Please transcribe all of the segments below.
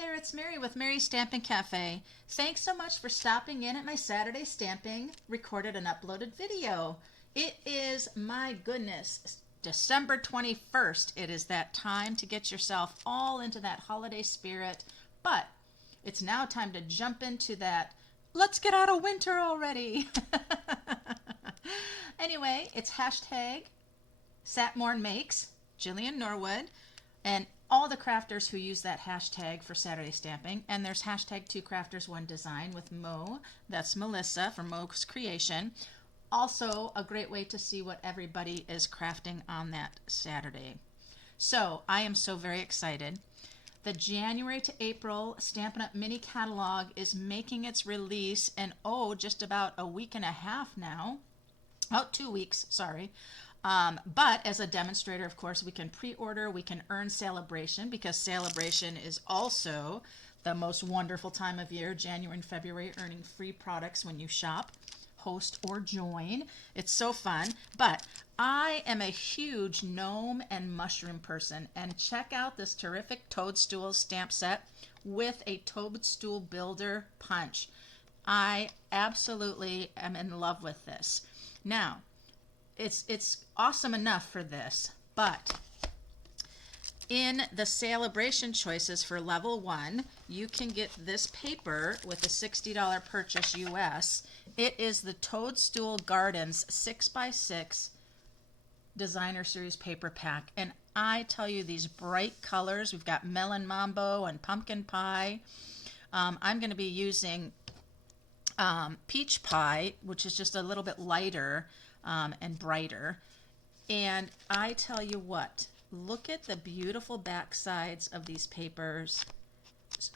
there, it's Mary with Mary's Stampin' Cafe. Thanks so much for stopping in at my Saturday stamping recorded and uploaded video. It is, my goodness, December 21st. It is that time to get yourself all into that holiday spirit, but it's now time to jump into that, let's get out of winter already. Anyway, it's hashtag Satmorn Makes, Jillian Norwood, and all the crafters who use that hashtag for Saturday stamping. And there's hashtag 2crafters1design with Mo. That's Melissa from Mo's Creation. Also a great way to see what everybody is crafting on that Saturday. So I am so very excited. The January to April Stampin' Up! Mini Catalog is making its release in, just about a week and a half now. 2 weeks, sorry. But as a demonstrator, of course, we can pre-order, we can earn Sale-A-Bration, because Sale-A-Bration is also the most wonderful time of year, January and February, earning free products when you shop, host, or join. It's so fun. But I am a huge gnome and mushroom person, and check out this Terrific Toadstool stamp set with a Toadstool Builder punch. I absolutely am in love with this. Now, it's awesome enough for this, but in the Sale-A-Bration choices for level 1, you can get this paper with a $60 purchase US. It is the Toadstool Gardens 6x6 Designer Series paper pack, and I tell you, these bright colors, we've got melon mambo and pumpkin pie. I'm going to be using peach pie, which is just a little bit lighter and brighter. And I tell you what, look at the beautiful back sides of these papers.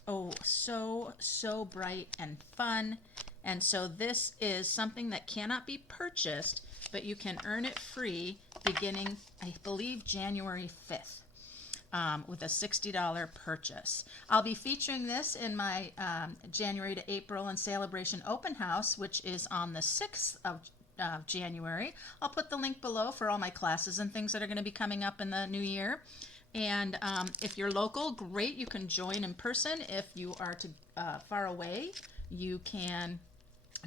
Oh, so bright and fun. And so this is something that cannot be purchased, but you can earn it free beginning, I believe, January 5th. With a $60 purchase. I'll be featuring this in my January to April and Sale-A-Bration open house, which is on the 6th of January. I'll put the link below for all my classes and things that are going to be coming up in the new year. And if you're local, great, you can join in person. If you are far away, you can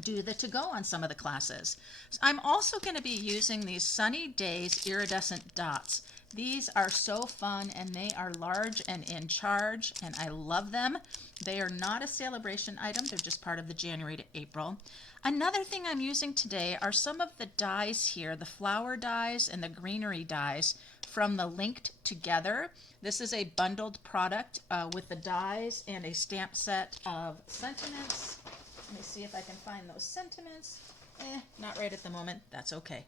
do the to-go on some of the classes. So I'm also going to be using these Sunny Days iridescent dots. These are so fun, and they are large and in charge, and I love them. They are not a Sale-A-Bration item. They're just part of the January to April. Another thing I'm using today are some of the dies here, the flower dies and the greenery dies from the Linked Together. This is a bundled product with the dies and a stamp set of sentiments. Let me see if I can find those sentiments. Not right at the moment. That's okay.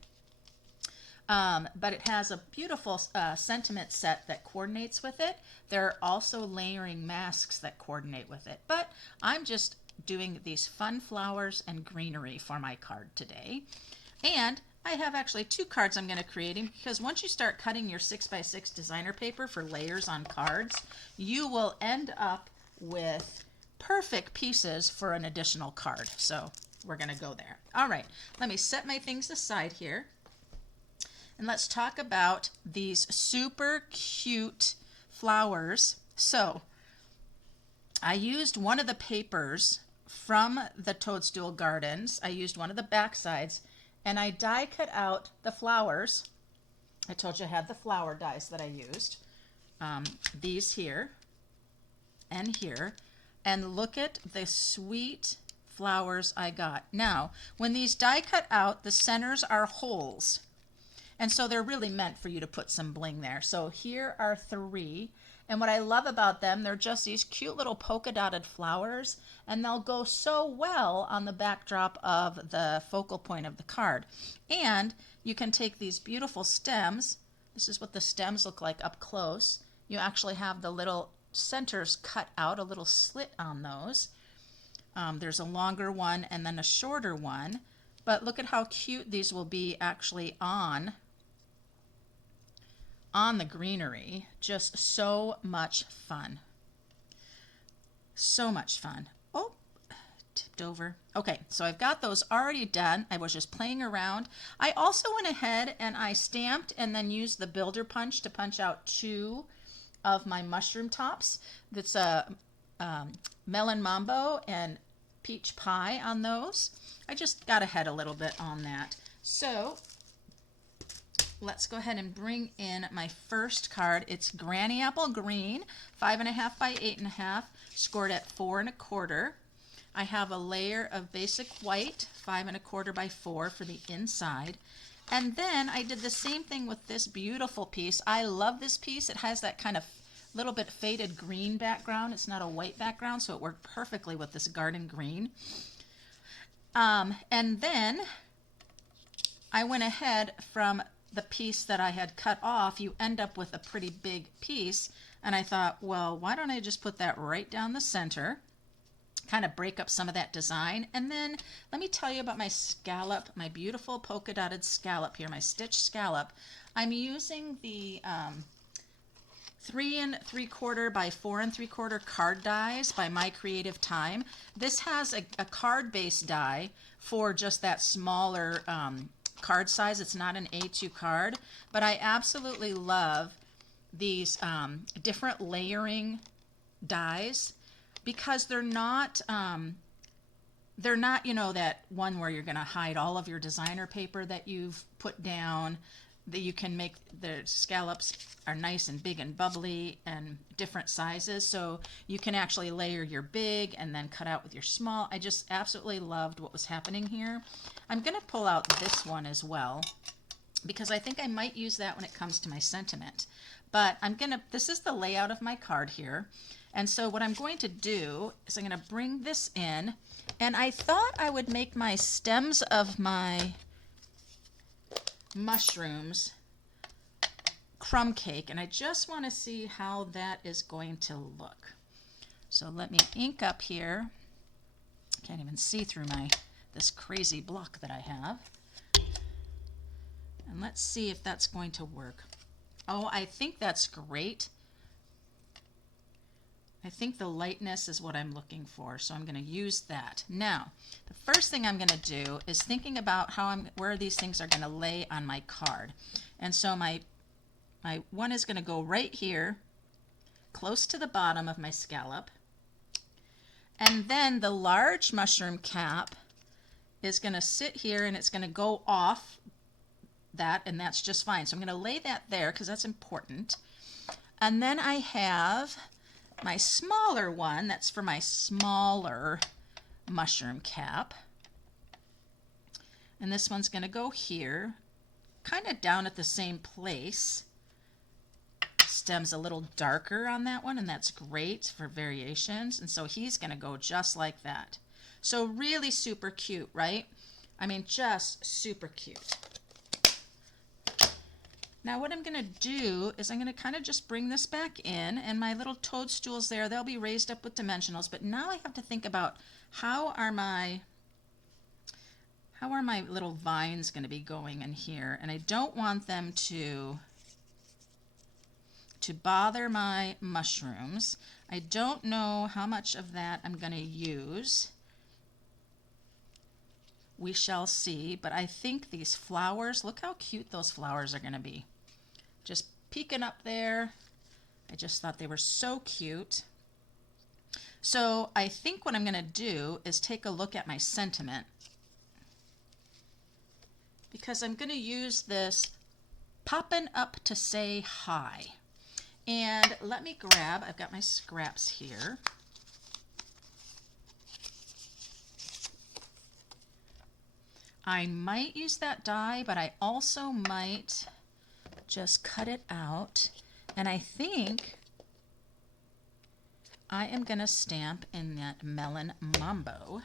But it has a beautiful sentiment set that coordinates with it. There are also layering masks that coordinate with it. But I'm just doing these fun flowers and greenery for my card today. And I have actually 2 cards I'm going to create, because once you start cutting your 6x6 designer paper for layers on cards, you will end up with perfect pieces for an additional card. So we're going to go there. All right, let me set my things aside here. And let's talk about these super cute flowers. So I used one of the papers from the Toadstool Gardens. I used one of the back sides, and I die cut out the flowers. I told you I had the flower dies that I used. These here and here. And look at the sweet flowers I got. Now, when these die cut out, the centers are holes. And so they're really meant for you to put some bling there. So here are 3. And what I love about them, they're just these cute little polka dotted flowers, and they'll go so well on the backdrop of the focal point of the card. And you can take these beautiful stems. This is what the stems look like up close. You actually have the little centers cut out, a little slit on those. There's a longer one and then a shorter one. But look at how cute these will be actually on the greenery. Just so much fun. So much fun. Oh, tipped over. Okay, so I've got those already done. I was just playing around. I also went ahead and I stamped and then used the builder punch to punch out 2 of my mushroom tops. That's a melon mambo and peach pie on those. I just got ahead a little bit on that. So let's go ahead and bring in my first card. It's Granny Apple Green, 5.5 by 8.5, scored at 4 1/4. I have a layer of basic white, 5 1/4 by 4 for the inside. And then I did the same thing with this beautiful piece. I love this piece. It has that kind of little bit faded green background. It's not a white background, so it worked perfectly with this garden green. And then I went ahead from the piece that I had cut off. You end up with a pretty big piece. And I thought, well, why don't I just put that right down the center? Kind of break up some of that design. And then let me tell you about my scallop, my beautiful polka dotted scallop here, my stitch scallop. I'm using the 3 3/4 by 4 3/4 card dies by My Creative Time. This has a card base die for just that smaller card size. It's not an A2 card, but I absolutely love these different layering dies, because they're not, you know, that one where you're going to hide all of your designer paper that you've put down. That you can make, the scallops are nice and big and bubbly and different sizes, so you can actually layer your big and then cut out with your small. I just absolutely loved what was happening here. I'm going to pull out this one as well, because I think I might use that when it comes to my sentiment. But this is the layout of my card here. And so what I'm going to do is I'm going to bring this in, and I thought I would make my stems of my mushrooms crumb cake, and I just want to see how that is going to look. So let me ink up here. Can't even see through this crazy block that I have. And let's see if that's going to work. Oh, I think that's great. I think the lightness is what I'm looking for, so I'm going to use that. Now, the first thing I'm going to do is thinking about where these things are going to lay on my card. And so my one is going to go right here, close to the bottom of my scallop. And then the large mushroom cap is going to sit here, and it's going to go off that, and that's just fine. So I'm going to lay that there because that's important. And then I have my smaller one, that's for my smaller mushroom cap. And this one's going to go here, kind of down at the same place. Stem's a little darker on that one, and that's great for variations. And so he's going to go just like that. So really super cute, right? I mean, just super cute. Now what I'm going to do is I'm going to kind of just bring this back in, and my little toadstools there, they'll be raised up with dimensionals, but now I have to think about how are my little vines going to be going in here, and I don't want them to bother my mushrooms. I don't know how much of that I'm going to use. We shall see, but I think these flowers, look how cute those flowers are going to be. Just peeking up there. I just thought they were so cute. So I think what I'm going to do is take a look at my sentiment, because I'm going to use this poppin' up to say hi. And let me grab, I've got my scraps here. I might use that die, but I also might just cut it out. And I think I am going to stamp in that melon mambo.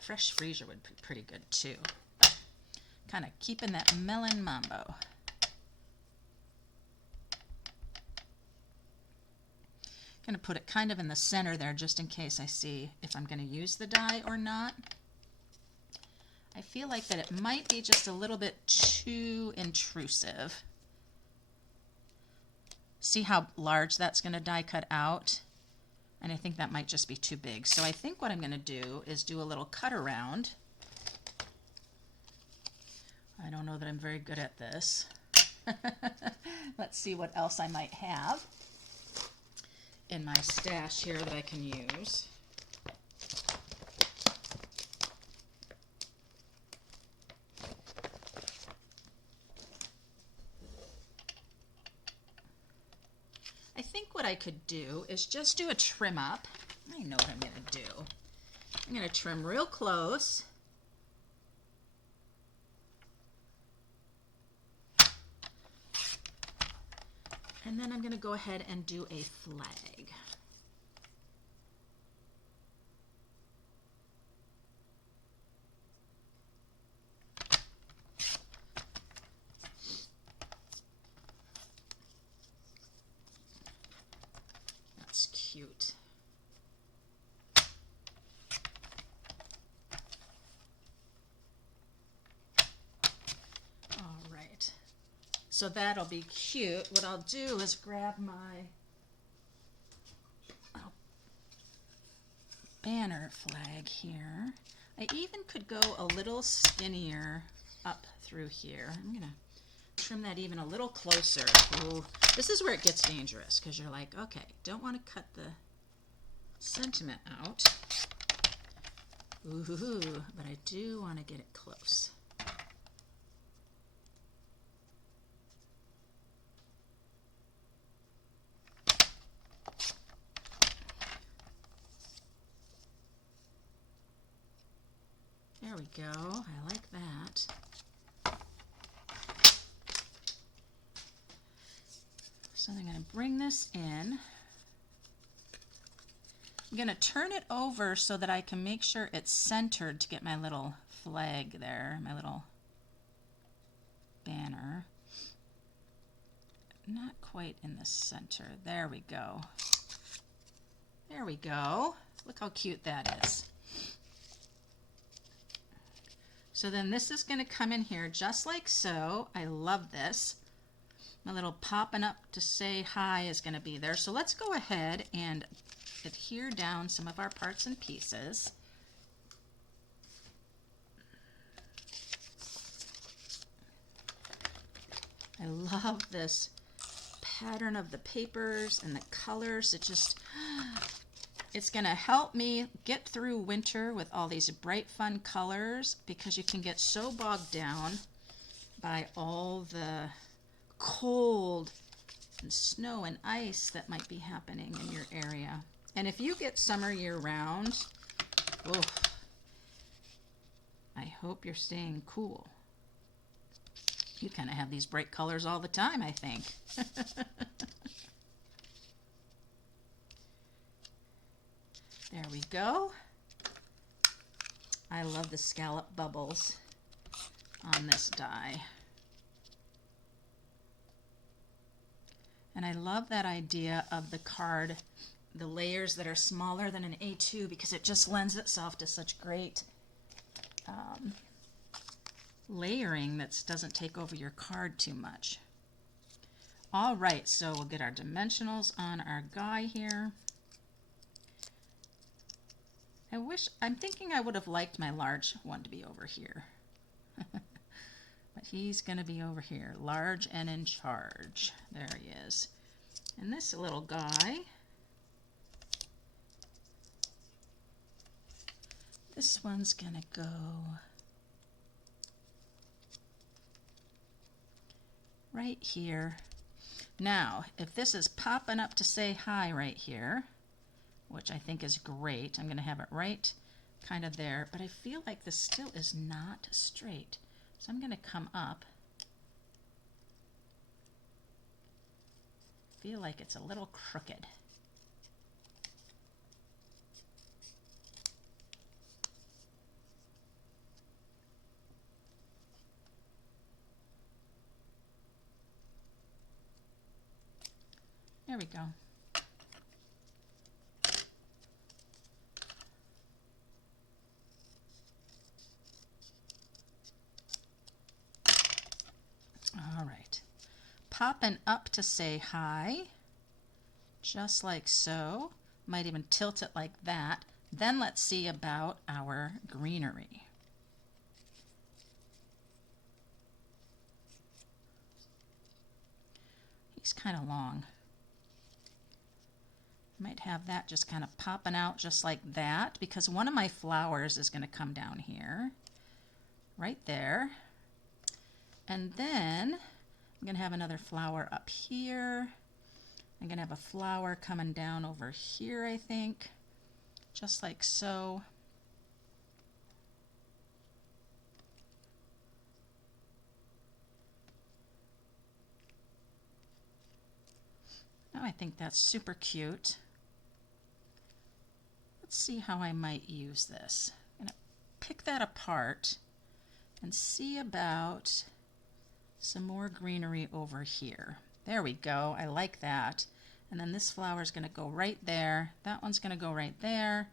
Fresh freezer would be pretty good too. Kind of keeping that melon mambo. Going to put it kind of in the center there just in case I see if I'm going to use the die or not. I feel like that it might be just a little bit too intrusive. See how large that's going to die cut out? And I think that might just be too big. So I think what I'm going to do is do a little cut around. I don't know that I'm very good at this. Let's see what else I might have. in my stash here that I can use. I think what I could do is just do a trim up. I know what I'm going to do. I'm going to trim real close. And then I'm going to go ahead and do a flag. That's cute. All right. So that'll be cute. What I'll do is grab my banner flag here. I even could go a little skinnier up through here. I'm going to trim that even a little closer. Ooh, this is where it gets dangerous because you're like, okay, don't want to cut the sentiment out. Ooh, but I do want to get it close. There we go. I like that. So I'm going to bring this in. I'm going to turn it over so that I can make sure it's centered to get my little flag there, my little banner. Not quite in the center. There we go. There we go. Look how cute that is. So then this is going to come in here just like so. I love this. My little popping up to say hi is going to be there. So let's go ahead and adhere down some of our parts and pieces. I love this pattern of the papers and the colors. It's going to help me get through winter with all these bright, fun colors because you can get so bogged down by all the cold and snow and ice that might be happening in your area. And if you get summer year-round, I hope you're staying cool. You kind of have these bright colors all the time, I think. There we go. I love the scallop bubbles on this die. And I love that idea of the card, the layers that are smaller than an A2 because it just lends itself to such great layering that doesn't take over your card too much. All right, so we'll get our dimensionals on our guy here. I'm thinking I would have liked my large one to be over here. But he's going to be over here, large and in charge. There he is. And this little guy, this one's going to go right here. Now, if this is popping up to say hi right here, which I think is great, I'm going to have it right kind of there, but I feel like this still is not straight. So I'm going to come up. Feel like it's a little crooked. There we go. All right, popping up to say hi, just like so. Might even tilt it like that. Then let's see about our greenery. He's kind of long. Might have that just kind of popping out just like that, because one of my flowers is going to come down here, right there. And then I'm going to have another flower up here. I'm going to have a flower coming down over here, I think, just like so. Oh, I think that's super cute. Let's see how I might use this. I'm going to pick that apart and see about some more greenery over here. There we go. I like that. And then this flower is going to go right there. That one's going to go right there.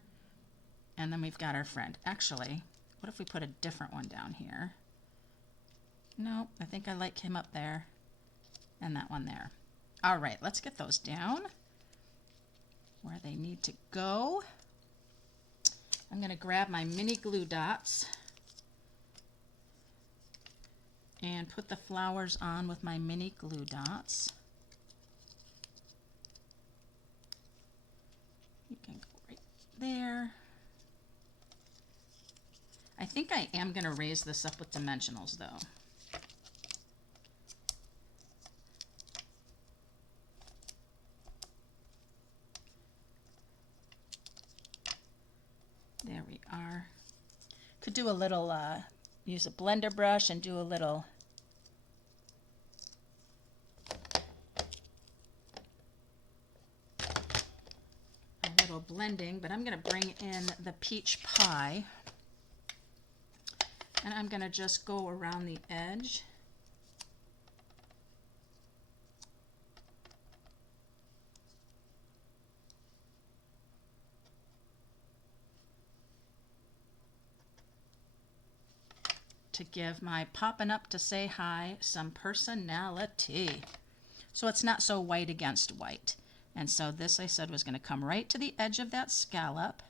And then we've got our friend. Actually, what if we put a different one down here? Nope, I think I like him up there and that one there. All right, let's get those down where they need to go. I'm going to grab my mini glue dots and put the flowers on with my mini glue dots. You can go right there. I think I am going to raise this up with dimensionals though. There we are. Could do a little, use a blender brush and do a little blending, but I'm going to bring in the peach pie and I'm going to just go around the edge. To give my popping up to say hi some personality. So it's not so white against white. And so this I said was going to come right to the edge of that scallop.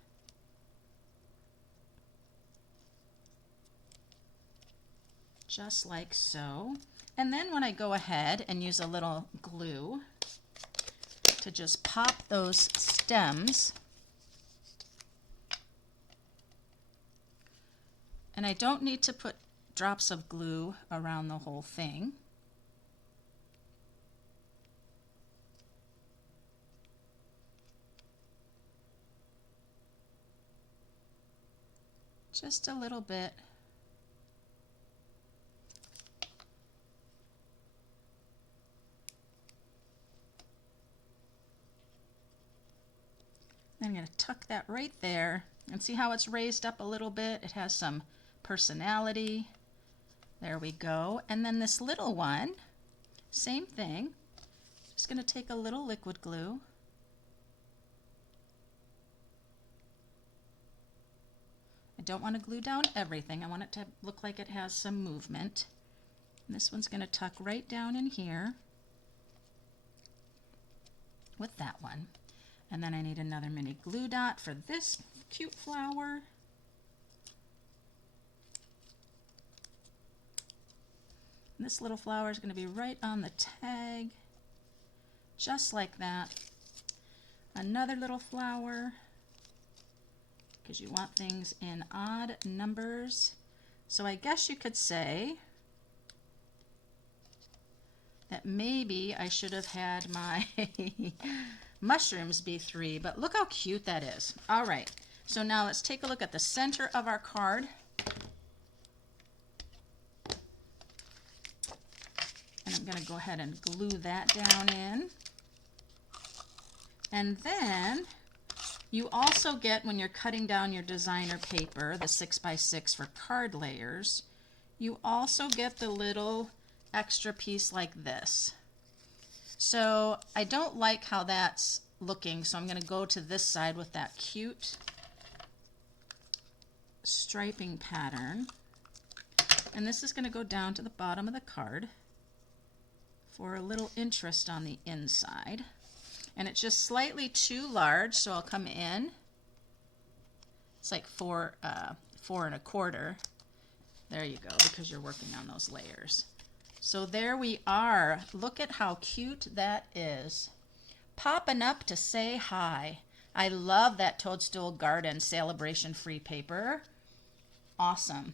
Just like so. And then when I go ahead and use a little glue to just pop those stems, and I don't need to put drops of glue around the whole thing. Just a little bit. I'm going to tuck that right there and see how it's raised up a little bit. It has some personality. There we go. And then this little one, same thing. Just going to take a little liquid glue. I don't want to glue down everything. I want it to look like it has some movement. And this one's going to tuck right down in here with that one. And then I need another mini glue dot for this cute flower. And this little flower is going to be right on the tag, just like that. Another little flower, because you want things in odd numbers. So I guess you could say that maybe I should have had my mushrooms be 3, but look how cute that is. All right, so now let's take a look at the center of our card. And I'm going to go ahead and glue that down in. And then you also get, when you're cutting down your designer paper, the 6x6 for card layers, you also get the little extra piece like this. So I don't like how that's looking, so I'm going to go to this side with that cute striping pattern. And this is going to go down to the bottom of the card for a little interest on the inside. And it's just slightly too large, so I'll come in. It's like 4 4¼ There you go, because you're working on those layers. So there we are. Look at how cute that is. popping up to say hi. I love that Toadstool Garden Sale-A-Bration free paper. Awesome.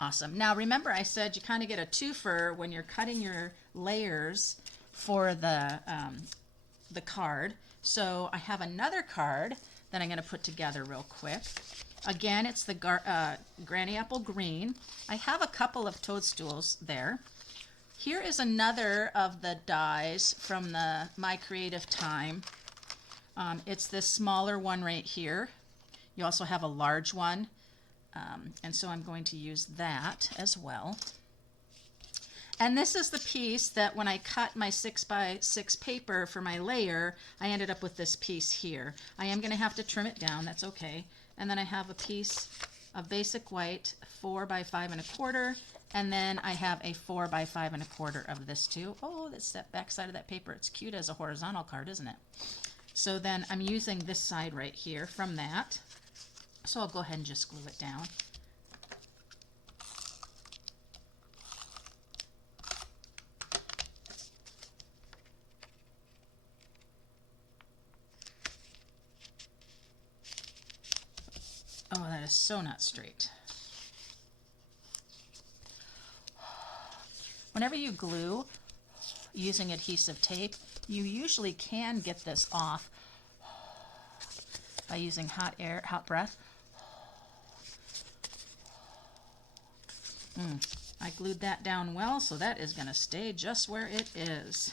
Awesome. Now remember I said you kind of get a twofer when you're cutting your layers for the card. So I have another card that I'm going to put together real quick. Again, it's the Granny Apple Green. I have a couple of Toadstools there. Here is another of the dies from the My Creative Time. It's this smaller one right here. You also have a large one. And so I'm going to use that as well. And this is the piece that when I cut my 6x6 paper for my layer, I ended up with this piece here. I am going to have to trim it down, that's okay. And then I have a piece of basic white 4x5 1/4, and then I have a 4x5 1/4 of this too. Oh, that's that back side of that paper. It's cute as a horizontal card, isn't it? So then I'm using this side right here from that. So I'll go ahead and just glue it down. Oh, that is so not straight. Whenever you glue using adhesive tape, you usually can get this off by using hot air, hot breath. I glued that down well, so that is going to stay just where it is.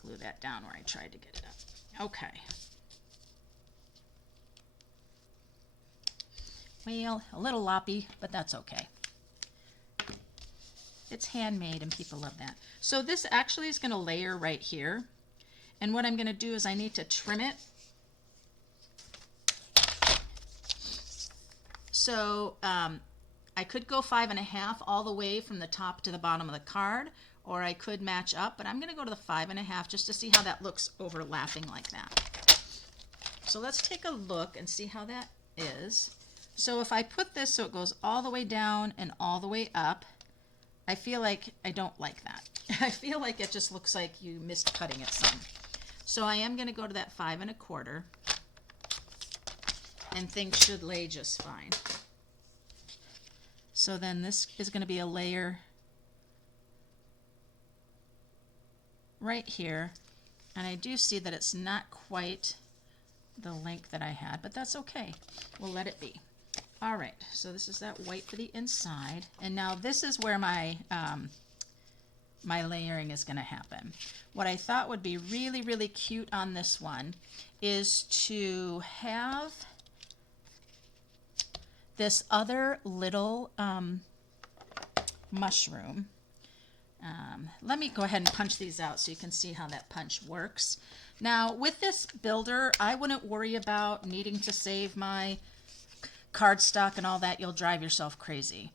Glue that down where I tried to get it up. Okay. Well, a little loppy, but that's okay. It's handmade and people love that. So this actually is going to layer right here. And what I'm going to do is I need to trim it. So I could go 5 1/2 all the way from the top to the bottom of the card, or I could match up, but I'm going to go to the 5 1/2 just to see how that looks overlapping like that. So let's take a look and see how that is. So if I put this so it goes all the way down and all the way up, I feel like I don't like that. I feel like it just looks like you missed cutting it some. So I am going to go to that 5 1/4, and things should lay just fine. So then this is going to be a layer right here, and I do see that it's not quite the length that I had, but that's okay. We'll let it be. All right, so this is that white for the inside, and now this is where my my layering is going to happen. What I thought would be really, really cute on this one is to have this other little mushroom. Let me go ahead and punch these out so you can see how that punch works. Now with this builder, I wouldn't worry about needing to save my cardstock and all that. You'll drive yourself crazy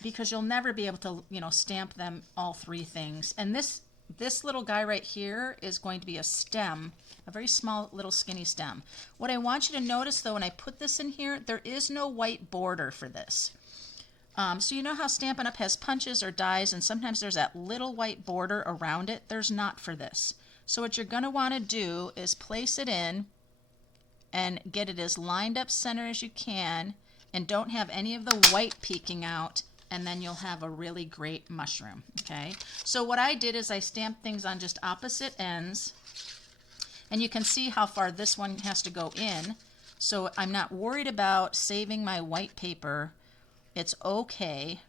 because you'll never be able to, you know, stamp them all three things. And this little guy right here is going to be a stem, a very small little skinny stem. What I want you to notice though, when I put this in here, there is no white border for this. So you know how Stampin' Up! Has punches or dies and sometimes there's that little white border around it? There's not for this. So what you're going to want to do is place it in and get it as lined up center as you can, and don't have any of the white peeking out, and then you'll have a really great mushroom. Okay, so what I did is I stamped things on just opposite ends, and you can see how far this one has to go in, so I'm not worried about saving my white paper. It's okay.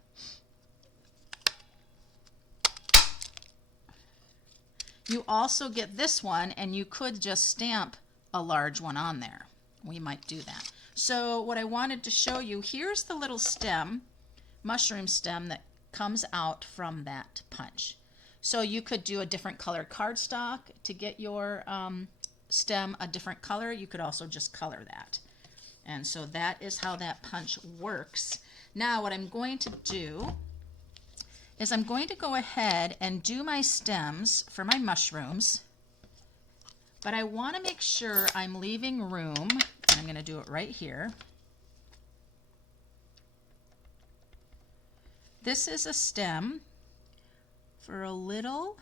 You also get this one, and you could just stamp a large one on there. We might do that. So what I wanted to show you, here's the little stem, mushroom stem that comes out from that punch. So you could do a different color cardstock to get your stem a different color. You could also just color that. And so that is how that punch works. Now what I'm going to do is I'm going to go ahead and do my stems for my mushrooms, but I want to make sure I'm leaving room, and I'm going to do it right here. This is a stem for a little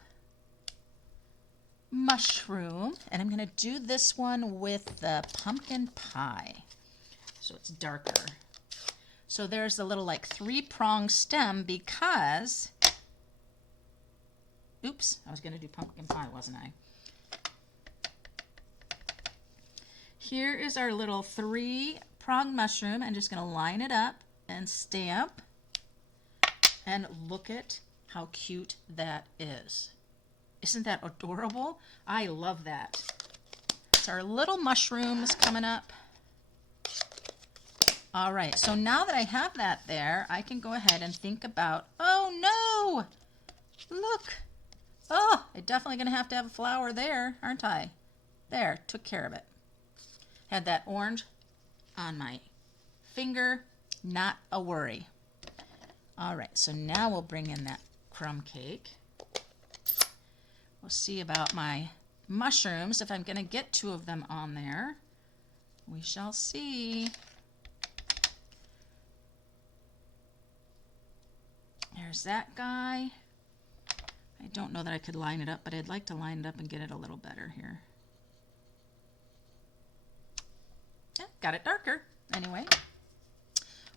mushroom, and I'm going to do this one with the pumpkin pie, so it's darker. So there's a little like 3-pronged stem because, oops, I was going to do pumpkin pie, wasn't I? Here is our little 3-pronged mushroom. I'm just going to line it up and stamp, and look at how cute that is. Isn't that adorable? I love that. So our little mushrooms coming up. All right, so now that I have that there, I can go ahead and think about, oh no, look. Oh, I'm definitely gonna have to have a flower there, aren't I? There, took care of it. Had that orange on my finger, not a worry. All right, so now we'll bring in that crumb cake. We'll see about my mushrooms, if I'm going to get 2 of them on there. We shall see. There's that guy. I don't know that I could line it up, but I'd like to line it up and get it a little better here. Yeah, got it darker anyway.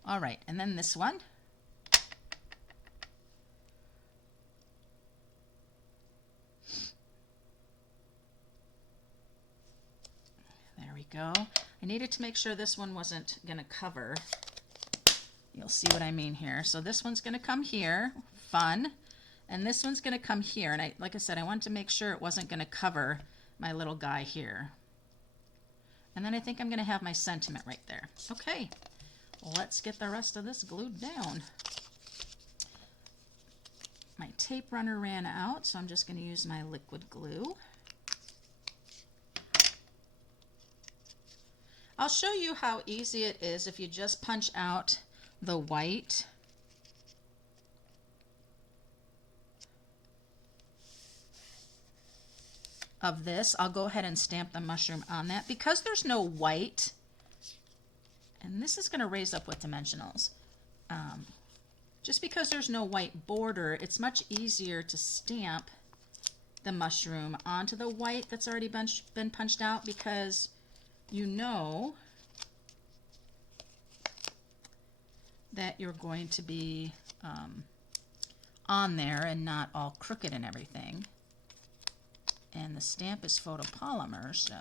All right, and then this one. Go. I needed to make sure this one wasn't going to cover. You'll see what I mean here. So this one's going to come here, fun, and this one's going to come here. And like I said, I wanted to make sure it wasn't going to cover my little guy here. And then I think I'm going to have my sentiment right there. Okay, let's get the rest of this glued down. My tape runner ran out, so I'm just going to use my liquid glue. I'll show you how easy it is if you just punch out the white. Of this. I'll go ahead and stamp the mushroom on that because there's no white. And this is going to raise up with dimensionals. Just because there's no white border, it's much easier to stamp the mushroom onto the white that's already been punched out, because you know that you're going to be on there and not all crooked and everything. And the stamp is photopolymer, so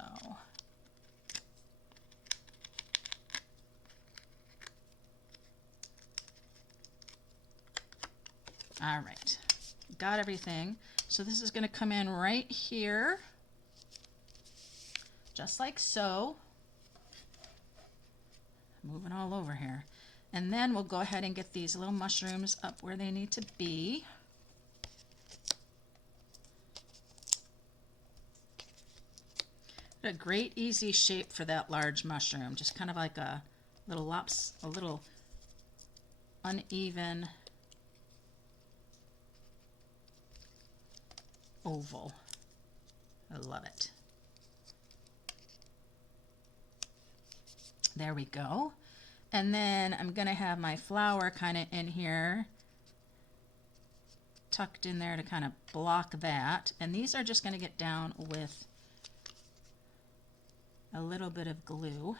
all right, got everything. So this is going to come in right here, just like so. Moving all over here. And then we'll go ahead and get these little mushrooms up where they need to be. A great easy shape for that large mushroom, just kind of like a little uneven oval. I love it. There we go. And then I'm going to have my flower kind of in here, tucked in there to kind of block that. And these are just going to get down with a little bit of glue.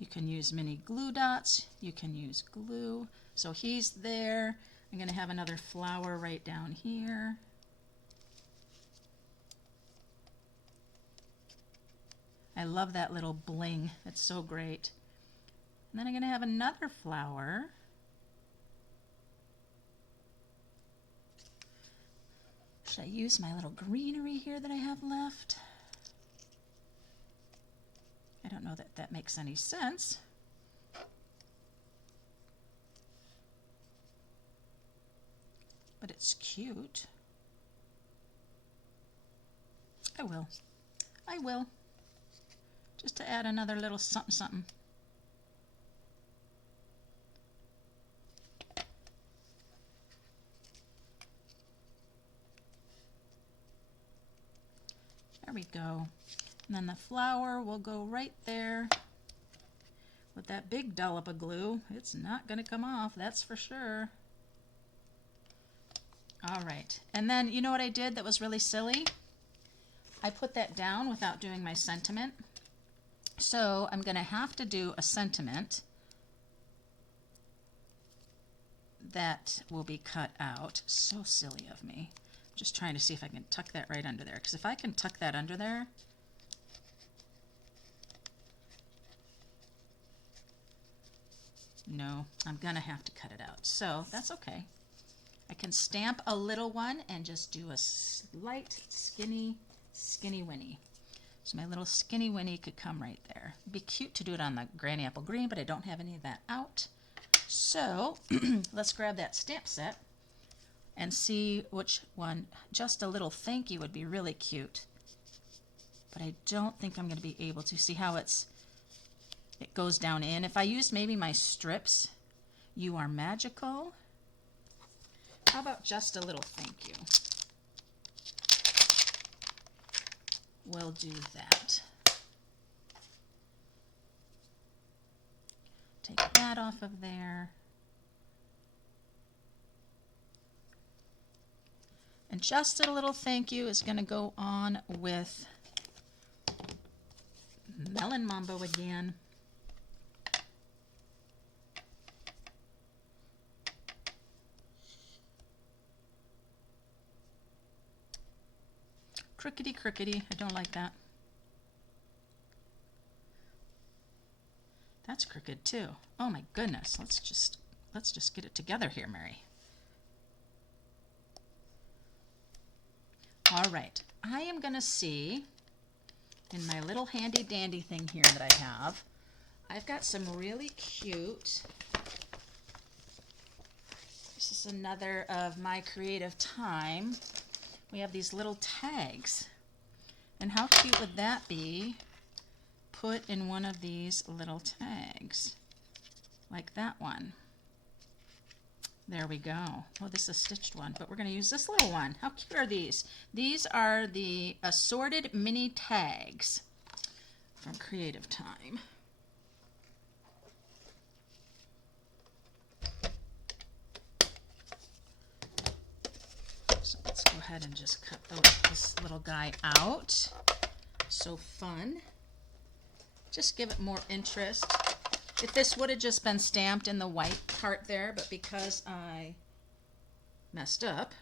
You can use mini glue dots. You can use glue. So he's there. I'm going to have another flower right down here. I love that little bling. It's so great. And then I'm going to have another flower. Should I use my little greenery here that I have left? I don't know that that makes any sense. But it's cute. I will. I will. Just to add another little something something. There we go. And then the flower will go right there With that big dollop of glue, it's not going to come off, that's for sure. All right, and then you know what I did that was really silly? I put that down without doing my sentiment. So I'm going to have to do a sentiment that will be cut out. So silly of me. Just trying to see if I can tuck that right under there, because if I can tuck that under there, no, I'm going to have to cut it out. So that's okay. I can stamp a little one and just do a slight skinny winny. So my little skinny winny could come right there. It'd be cute to do it on the Granny Apple Green, but I don't have any of that out. So let's grab that stamp set and see which one. Just a little thank you would be really cute, but I don't think I'm going to be able to. See how it goes down in. If I used maybe my strips, you are magical. How about just a little thank you? We'll do that. Take that off of there. And just a little thank you is going to go on with Melon Mambo again. Crookedy crookedy, I don't like that. That's crooked too. Oh my goodness, let's just get it together here, Mary. All right, I am gonna see in my little handy dandy thing here that I have, I've got some really cute, this is another of my creative time. We have these little tags. And how cute would that be put in one of these little tags? Like that one. There we go. Oh, this is a stitched one, but we're going to use this little one. How cute are these? These are the assorted mini tags from Creative Time. So let's go ahead and just cut this little guy out. So fun. Just give it more interest. If this would have just been stamped in the white part there, but because I messed up.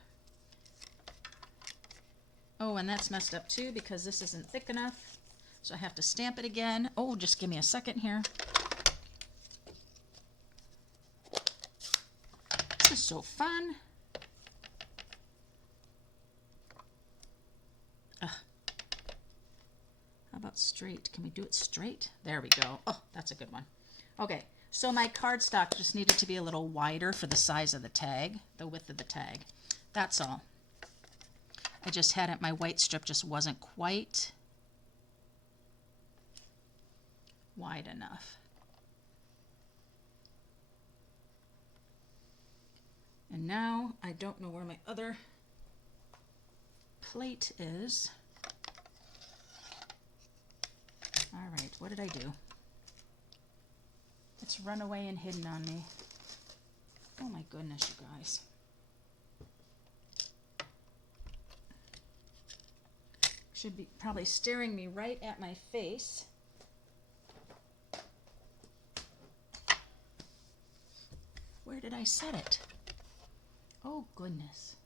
Oh, and that's messed up too because this isn't thick enough. So I have to stamp it again. Oh, just give me a second here. This is so fun. How about straight? Can we do it straight? There we go. Oh, that's a good one. Okay, so my cardstock just needed to be a little wider for the size of the tag, the width of the tag. That's all. I just had it, my white strip just wasn't quite wide enough. And now I don't know where my other plate is. All right, what did I do? It's run away and hidden on me. Oh my goodness, you guys. Should be probably staring me right at my face. Where did I set it? Oh goodness.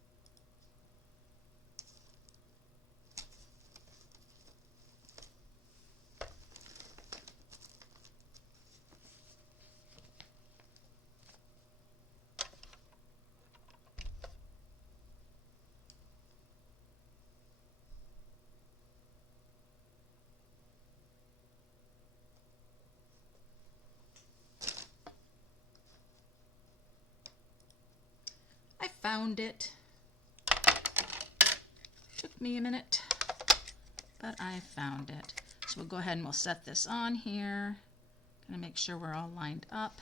Found it. Took me a minute, but I found it. So we'll go ahead and we'll set this on here. Gonna make sure we're all lined up.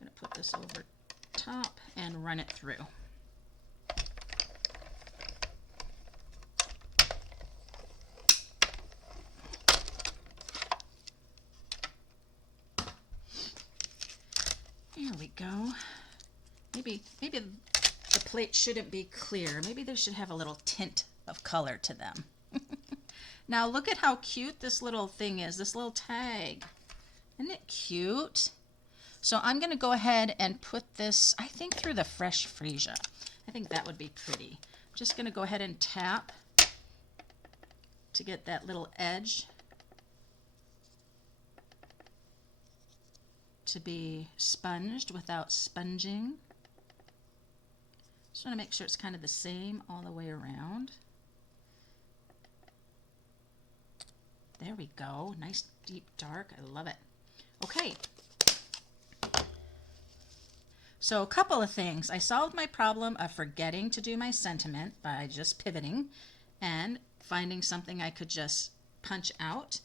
Gonna put this over top and run it through. go. Maybe the plate shouldn't be clear. Maybe they should have a little tint of color to them. Now look at how cute this little thing is, this little tag. Isn't it cute? So I'm going to go ahead and put this, I think, through the fresh freesia. I think that would be pretty. I'm just going to go ahead and tap to get that little edge to be sponged without sponging. Just want to make sure it's kind of the same all the way around. There we go. Nice deep dark. I love it. Okay. So a couple of things. I solved my problem of forgetting to do my sentiment by just pivoting and finding something I could just punch out.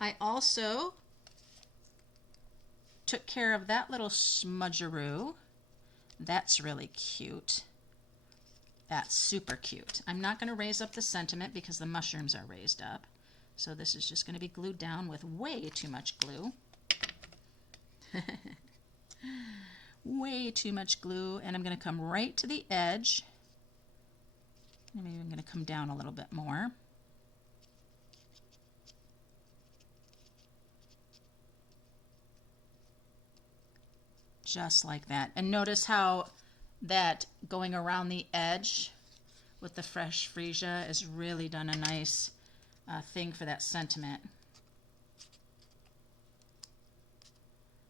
I also took care of that little smudgeroo. That's really cute. That's super cute. I'm not going to raise up the sentiment because the mushrooms are raised up. So this is just going to be glued down with way too much glue. Way too much glue. And I'm going to come right to the edge. Maybe I'm going to come down a little bit more. Just like that. And notice how that going around the edge with the fresh freesia has really done a nice thing for that sentiment.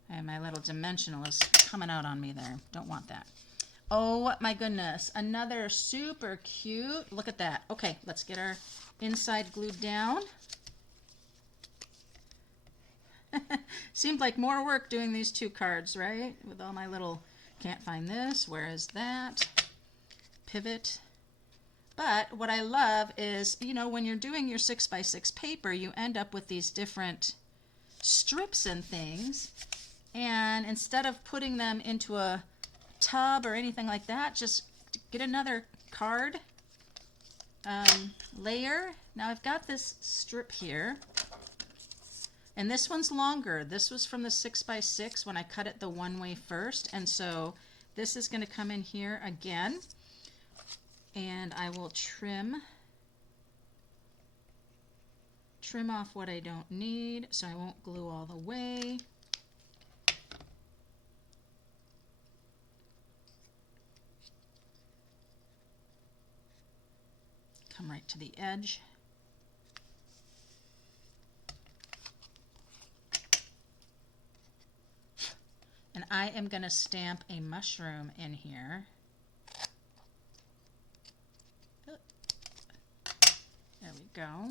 And my little dimensional is coming out on me there. Don't want that. Oh my goodness. Another super cute. Look at that. Okay, let's get our inside glued down. Seemed like more work doing these two cards, right? With all my little, can't find this, where is that? Pivot. But what I love is, you know, when you're doing your 6x6 paper, you end up with these different strips and things. And instead of putting them into a tub or anything like that, just get another card layer. Now I've got this strip here. And this one's longer. This was from the 6x6 when I cut it the one way first. And so this is going to come in here again. And I will trim off what I don't need so I won't glue all the way. Come right to the edge. And I am going to stamp a mushroom in here. There we go.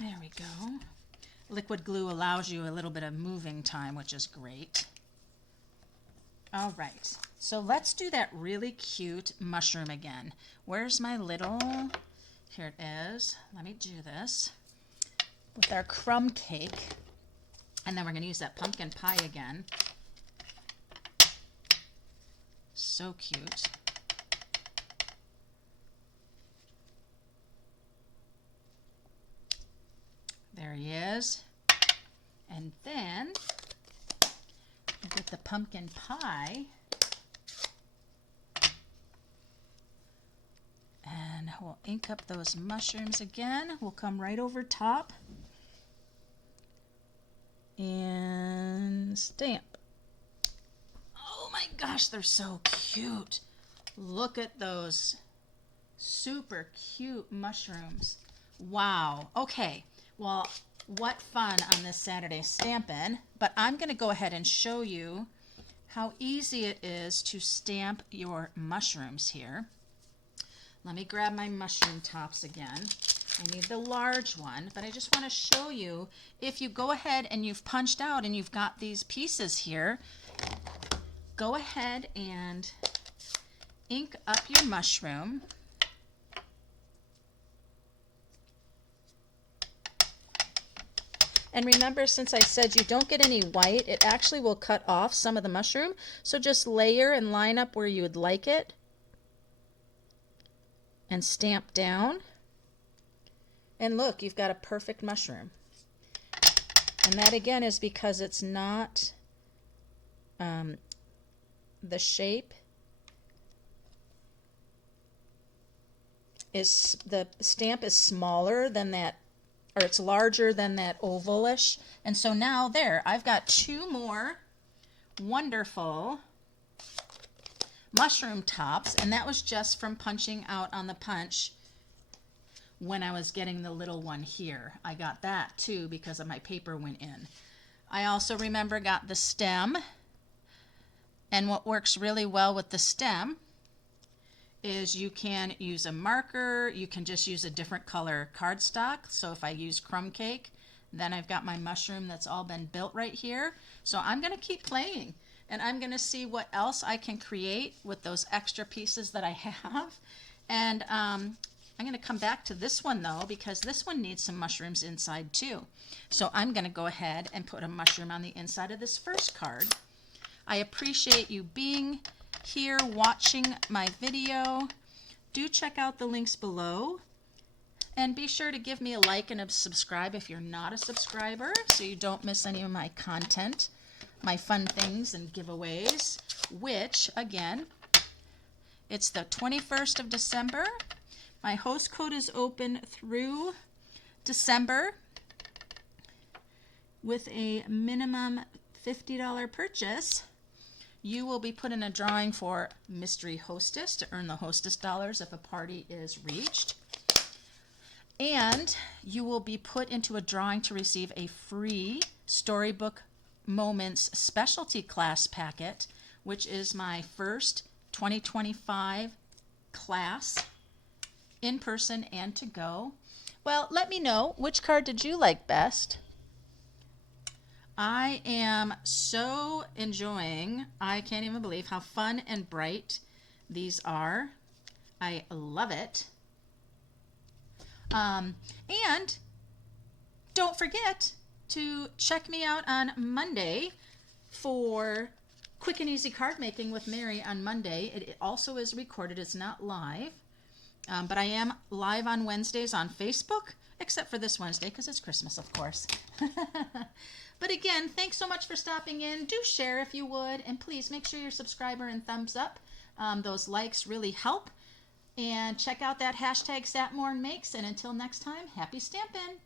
There we go. Liquid glue allows you a little bit of moving time, which is great. All right, so let's do that really cute mushroom again. Where's my little, here it is. Let me do this with our crumb cake. And then we're going to use that pumpkin pie again. So cute. There he is. And then get the pumpkin pie. And we'll ink up those mushrooms again. We'll come right over top and stamp. Oh my gosh, they're so cute. Look at those super cute mushrooms. Wow. Okay. Well, what fun on this Saturday Stampin', but I'm going to go ahead and show you how easy it is to stamp your mushrooms here. Let me grab my mushroom tops again. I need the large one, but I just want to show you, if you go ahead and you've punched out and you've got these pieces here, go ahead and ink up your mushroom. And remember, since I said you don't get any white, it actually will cut off some of the mushroom. So just layer and line up where you would like it and stamp down. And look, you've got a perfect mushroom. And that again is because it's not, the shape is, the stamp is smaller than that, or it's larger than that ovalish. And so now there, I've got two more wonderful mushroom tops, and that was just from punching out on the punch when I was getting the little one here. I got that too because of my paper went in. I also remember got the stem, and what works really well with the stem is you can use a marker, you can just use a different color cardstock. So if I use crumb cake, then I've got my mushroom that's all been built right here. So I'm going to keep playing, and I'm going to see what else I can create with those extra pieces that I have. And I'm going to come back to this one though, because this one needs some mushrooms inside too. So I'm going to go ahead and put a mushroom on the inside of this first card. I appreciate you being here watching my video. Do check out the links below, and be sure to give me a like and a subscribe if you're not a subscriber, so you don't miss any of my content, my fun things and giveaways, which again, it's the 21st of December. My host code is open through December with a minimum $50 purchase. You will be put in a drawing for Mystery Hostess to earn the hostess dollars if a party is reached. And you will be put into a drawing to receive a free Storybook Moments specialty class packet, which is my first 2025 class, in person and to go. Well, let me know, which card did you like best? I am so enjoying, I can't even believe how fun and bright these are. I love it. And don't forget to check me out on Monday for Quick and Easy Card Making with Mary on Monday. It also is recorded, it's not live. But I am live on Wednesdays on Facebook, except for this Wednesday because it's Christmas, of course. But again, thanks so much for stopping in. Do share if you would, and please make sure you're a subscriber and thumbs up. Those likes really help. And check out that hashtag #SatMornMakes. And until next time, happy stampin'!